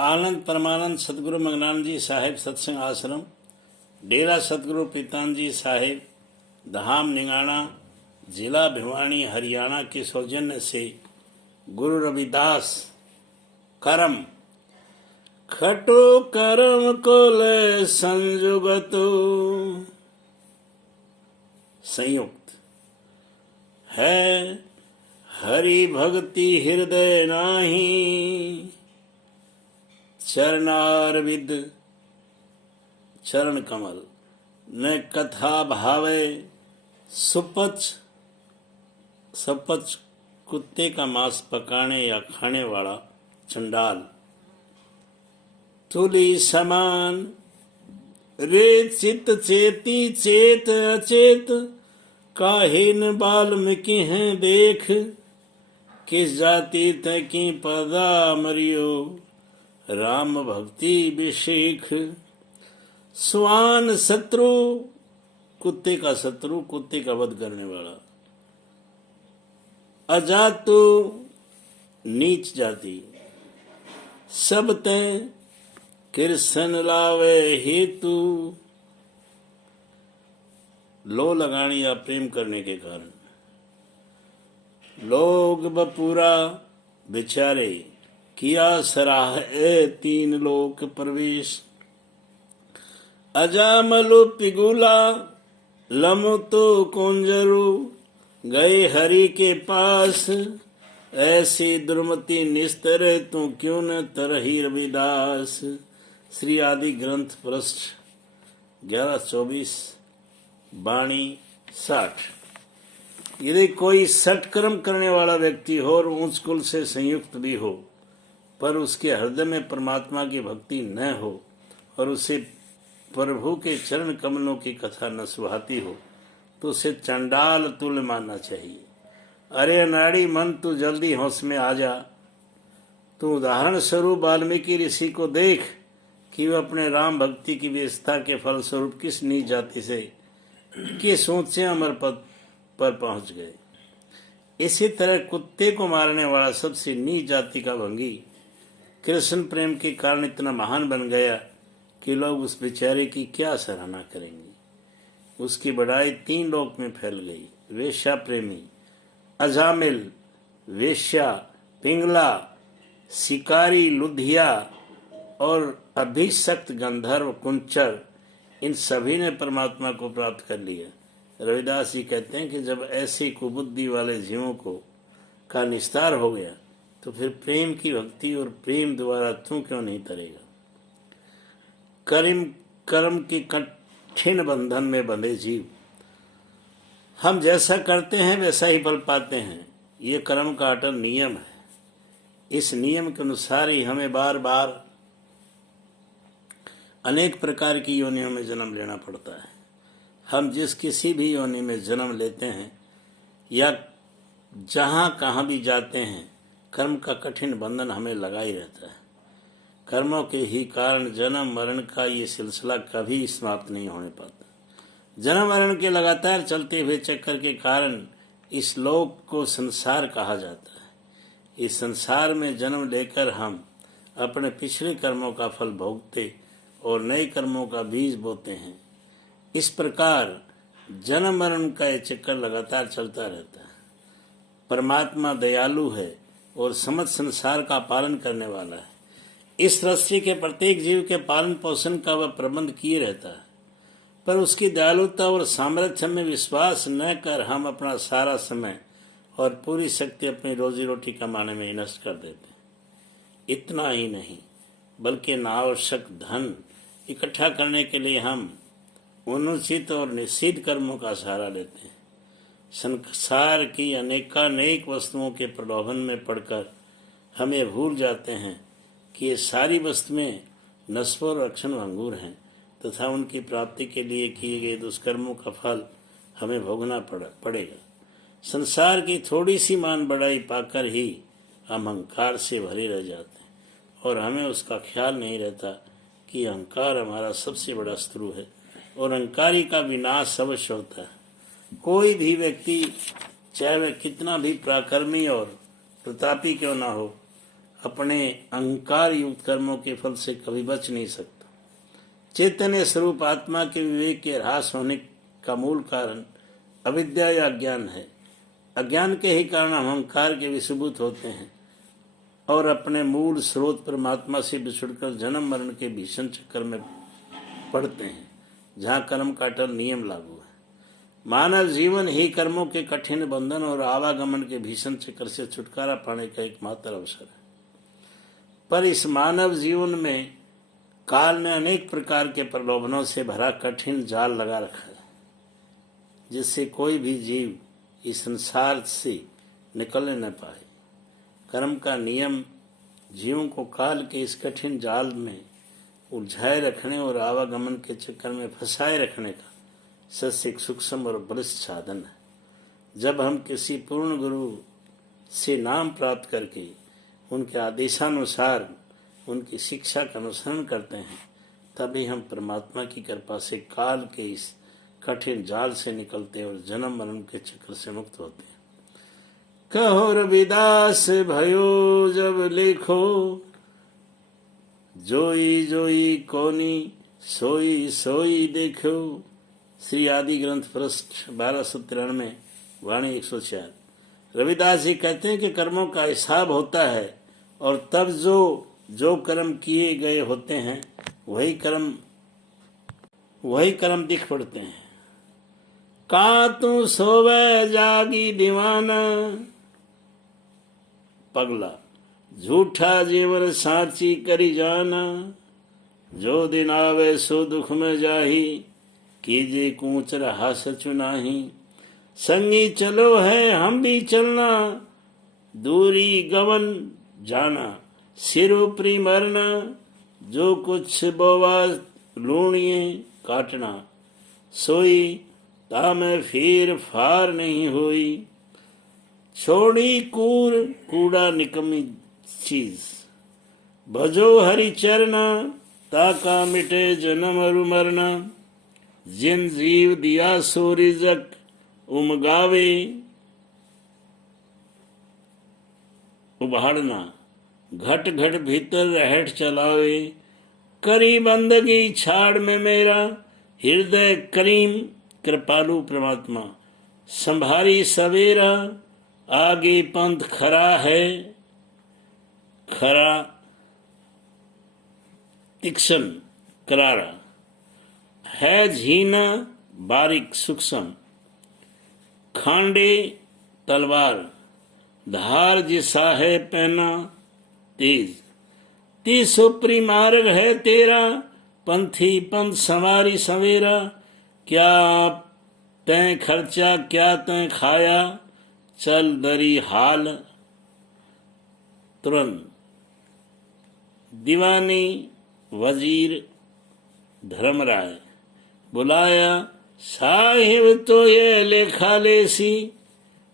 आनंद परमानंद सतगुरु मंगलानंद जी साहेब सत्संग आश्रम, डेरा सतगुरु पीतान जी साहेब, धाम निंगाना, जिला भिवानी, हरियाणा के सौजन्य से गुरु रविदास करम खटो करम को ले संजुगतो संयुक्त है, हरि भक्ति हृदय नाही, चरणारविद चरण कमल न कथा भावे, सुपच सपच कुत्ते का मांस पकाने या खाने वाला चंडाल, तुली समान रे चित चेती चेत अचेत, काहिन बाल्मीकि हैं देख, किस जाति तकी पदा मरियो, राम भक्ति विशेख। स्वान शत्रु, कुत्ते का शत्रु, कुत्ते का वध करने वाला। अजातु, नीच जाति। सब तय कृष्ण लावे हेतु, लो लगानी या प्रेम करने के कारण। लोग बपूरा बेचारे, किया सराह ए तीन लोक प्रवेश। अजामलु पिगुला लमु तो कुंजरू, गए हरि के पास, ऐसी दुर्मति निस्तरे तू क्यों न तरही रविदास। श्री आदि ग्रंथ पृष्ठ 1124 बाणी 60। यदि कोई सत्कर्म करने वाला व्यक्ति हो और ऊंच कुल से संयुक्त भी हो, पर उसके हृदय में परमात्मा की भक्ति न हो और उसे प्रभु के चरण कमलों की कथा न सुहाती हो, तो उसे चंडाल तुल्य मानना चाहिए। अरे अनाड़ी मन, तू जल्दी होश में आ जा। तू उदाहरण स्वरूप वाल्मीकि ऋषि को देख कि वह अपने राम भक्ति की व्यवस्था के फलस्वरूप किस नीच जाति से किस ऊंचे अमर पद पर पहुंच गए। इसी तरह कुत्ते को मारने वाला सबसे नीच जाति का भंगी कृष्ण प्रेम के कारण इतना महान बन गया कि लोग उस बेचारे की क्या सराहना करेंगे। उसकी बड़ाई 3 लोक में फैल गई। वेश्या प्रेमी, अजामिल वेश्या, पिंगला, शिकारी लुधिया और अभिशक्त गंधर्व कुंचर, इन सभी ने परमात्मा को प्राप्त कर लिया। रविदास जी कहते हैं कि जब ऐसे कुबुद्धि वाले जीवों का निस्तार हो गया, तो फिर प्रेम की भक्ति और प्रेम द्वारा तू क्यों नहीं तरेगा। कर्म की कठिन बंधन में बंधे जीव, हम जैसा करते हैं वैसा ही फल पाते हैं। ये कर्म का अटल नियम है। इस नियम के अनुसार ही हमें बार बार अनेक प्रकार की योनियों में जन्म लेना पड़ता है। हम जिस किसी भी योनि में जन्म लेते हैं या जहाँ कहाँ भी जाते हैं, कर्म का कठिन बंधन हमें लगा ही रहता है। कर्मों के ही कारण जन्म मरण का ये सिलसिला कभी समाप्त नहीं होने पाता। जन्म मरण के लगातार चलते हुए चक्कर के कारण इस लोक को संसार कहा जाता है। इस संसार में जन्म लेकर हम अपने पिछले कर्मों का फल भोगते और नए कर्मों का बीज बोते हैं। इस प्रकार जन्म मरण का ये चक्कर लगातार चलता रहता है। परमात्मा दयालु है और समस्त संसार का पालन करने वाला है। इस सृष्टि के प्रत्येक जीव के पालन पोषण का वह प्रबंध किए रहता है, पर उसकी दयालुता और सामर्थ्य में विश्वास न कर हम अपना सारा समय और पूरी शक्ति अपनी रोजी रोटी कमाने में नष्ट कर देते हैं। इतना ही नहीं, बल्कि अनावश्यक धन इकट्ठा करने के लिए हम अनुचित और निषिद्ध कर्मों का सहारा लेते हैं। संसार की अनेकानेक वस्तुओं के प्रलोभन में पड़कर हमें भूल जाते हैं कि ये सारी वस्तुएं नश्वर और अक्षण भंगुर हैं तथा उनकी प्राप्ति के लिए किए गए दुष्कर्मों का फल हमें भोगना पड़ेगा। संसार की थोड़ी सी मान बढ़ाई पाकर ही हम अहंकार से भरे रह जाते हैं और हमें उसका ख्याल नहीं रहता कि अहंकार हमारा सबसे बड़ा शत्रु है और अहंकारी का विनाश अवश्य होता है। कोई भी व्यक्ति चाहे वह कितना भी पराक्रमी और प्रतापी क्यों ना हो, अपने अहंकार युक्त कर्मों के फल से कभी बच नहीं सकता। चैतन्य स्वरूप आत्मा के विवेक के ह्रास होने का मूल कारण अविद्या या अज्ञान है। अज्ञान के ही कारण हम अहंकार के विषभूत होते हैं और अपने मूल स्रोत परमात्मा से बिछुड़कर जन्म मरण के भीषण चक्कर में पड़ते हैं, जहाँ कर्म का अटल नियम लागू है। मानव जीवन ही कर्मों के कठिन बंधन और आवागमन के भीषण चक्कर से छुटकारा पाने का एकमात्र अवसर है। पर इस मानव जीवन में काल ने अनेक प्रकार के प्रलोभनों से भरा कठिन जाल लगा रखा है, जिससे कोई भी जीव इस संसार से निकल न पाए। कर्म का नियम जीवों को काल के इस कठिन जाल में उलझाए रखने और आवागमन के चक्कर में फंसाए रखने का सबसे सूक्ष्म और बलिष्ठ साधन है। जब हम किसी पूर्ण गुरु से नाम प्राप्त करके उनके आदेशानुसार उनकी शिक्षा का अनुसरण करते हैं, तभी हम परमात्मा की कृपा से काल के इस कठिन जाल से निकलते और जन्म मरण के चक्र से मुक्त होते हैं। कहो रविदास भयो जब लेखो, जोई जोई कोनी सोई सोई देखो। श्री आदि ग्रंथ पृष्ठ 1293 वाणी 104। रविदास जी कहते हैं कि कर्मों का हिसाब होता है और तब जो कर्म किए गए होते हैं वही कर्म दिख पड़ते हैं। का तू सोवे जागी दीवाना, पगला झूठा जीवन साची करी जाना। जो दिन आवे सो दुख में जाही, कीजे कूच रहा सचु नाही। संगी चलो है हम भी चलना, दूरी गवन जाना। सिर ऊपरी मरना, जो कुछ बोवा लूणिए काटना। सोई तामे फिर फार नहीं होई, छोड़ी कूड़ा निकमी चीज। भजो हरि चरना, ताका मिटे जन्म अरु मरना। जिन जीव दिया सो रिजक उमगावे, उभाड़ना। घट घट भीतर रहट चलावे, करी बंदगी छाड़ में मेरा। हृदय करीम कृपालु परमात्मा, संभारी सवेरा। आगे पंथ खरा है, खरा तीक्ष्ण करारा। है झीना बारीक सूक्ष्म, खांडे तलवार। धार जिसा है पहना तेज, तीस ऊपरी मार्ग है तेरा। पंथी पंथ संवारी सवेरा। क्या तैं खर्चा क्या तैं खाया, चल दरी हाल तुरंत। दीवानी वजीर धर्मराय, बुलाया साहिब तो ये लेखा लेसी।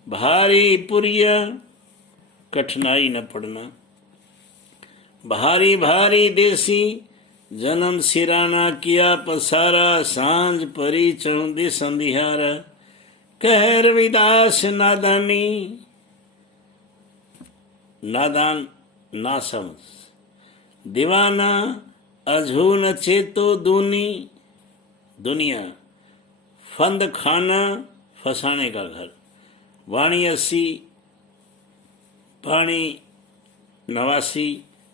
भारी पुरिया कठिनाई न पड़ना, भारी भारी देसी। जन्म सिराना किया पसारा, सांझ परी चौंदी संधियारा। कह रविदास नादानी, नादान ना समझ। दीवाना अझून चेतो दूनी, दुनिया फंद खाना फसाने का घर। वाणी 80 वाणी 89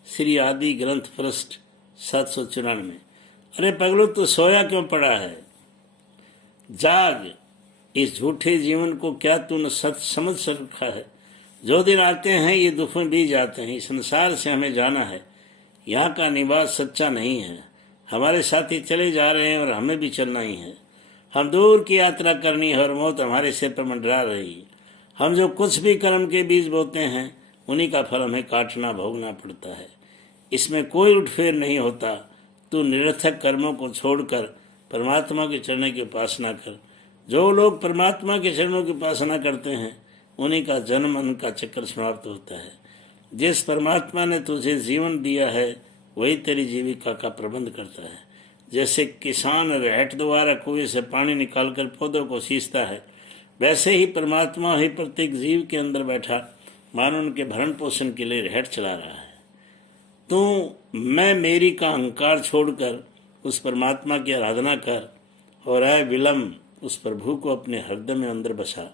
श्री आदि ग्रंथ पृष्ठ 794। अरे पगलू तू सोया क्यों पड़ा है, जाग। इस झूठे जीवन को क्या तूने सच समझ रखा है। जो दिन आते हैं ये दुख में बीत जाते हैं। इस संसार से हमें जाना है, यहाँ का निवास सच्चा नहीं है। हमारे साथी चले जा रहे हैं और हमें भी चलना ही है। हम दूर की यात्रा करनी है और मौत हमारे सिर पर मंडरा रही है। हम जो कुछ भी कर्म के बीज बोते हैं उन्हीं का फल हमें काटना भोगना पड़ता है। इसमें कोई उठफेर नहीं होता। तू निरर्थक कर्मों को छोड़कर परमात्मा के चरणों की उपासना कर। जो लोग परमात्मा के चरणों की उपासना करते हैं उन्हीं का जन्म मन का चक्कर समाप्त होता है। जिस परमात्मा ने तुझे जीवन दिया है वही तेरी जीविका का प्रबंध करता है। जैसे किसान रहट द्वारा कुएं से पानी निकालकर पौधों को सींचता है, वैसे ही परमात्मा ही प्रत्येक जीव के अंदर बैठा मानो उनके भरण पोषण के लिए रहट चला रहा है। तू मैं मेरी का अहंकार छोड़कर उस परमात्मा की आराधना कर और आए विलम्ब उस प्रभु को अपने हृदय में अंदर बसा।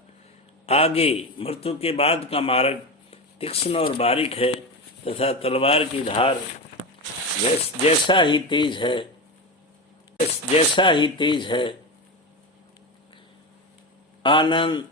आगे मृत्यु के बाद का मार्ग तीक्ष्ण और बारीक है तथा तलवार की धार जैसा ही तेज है। आनंद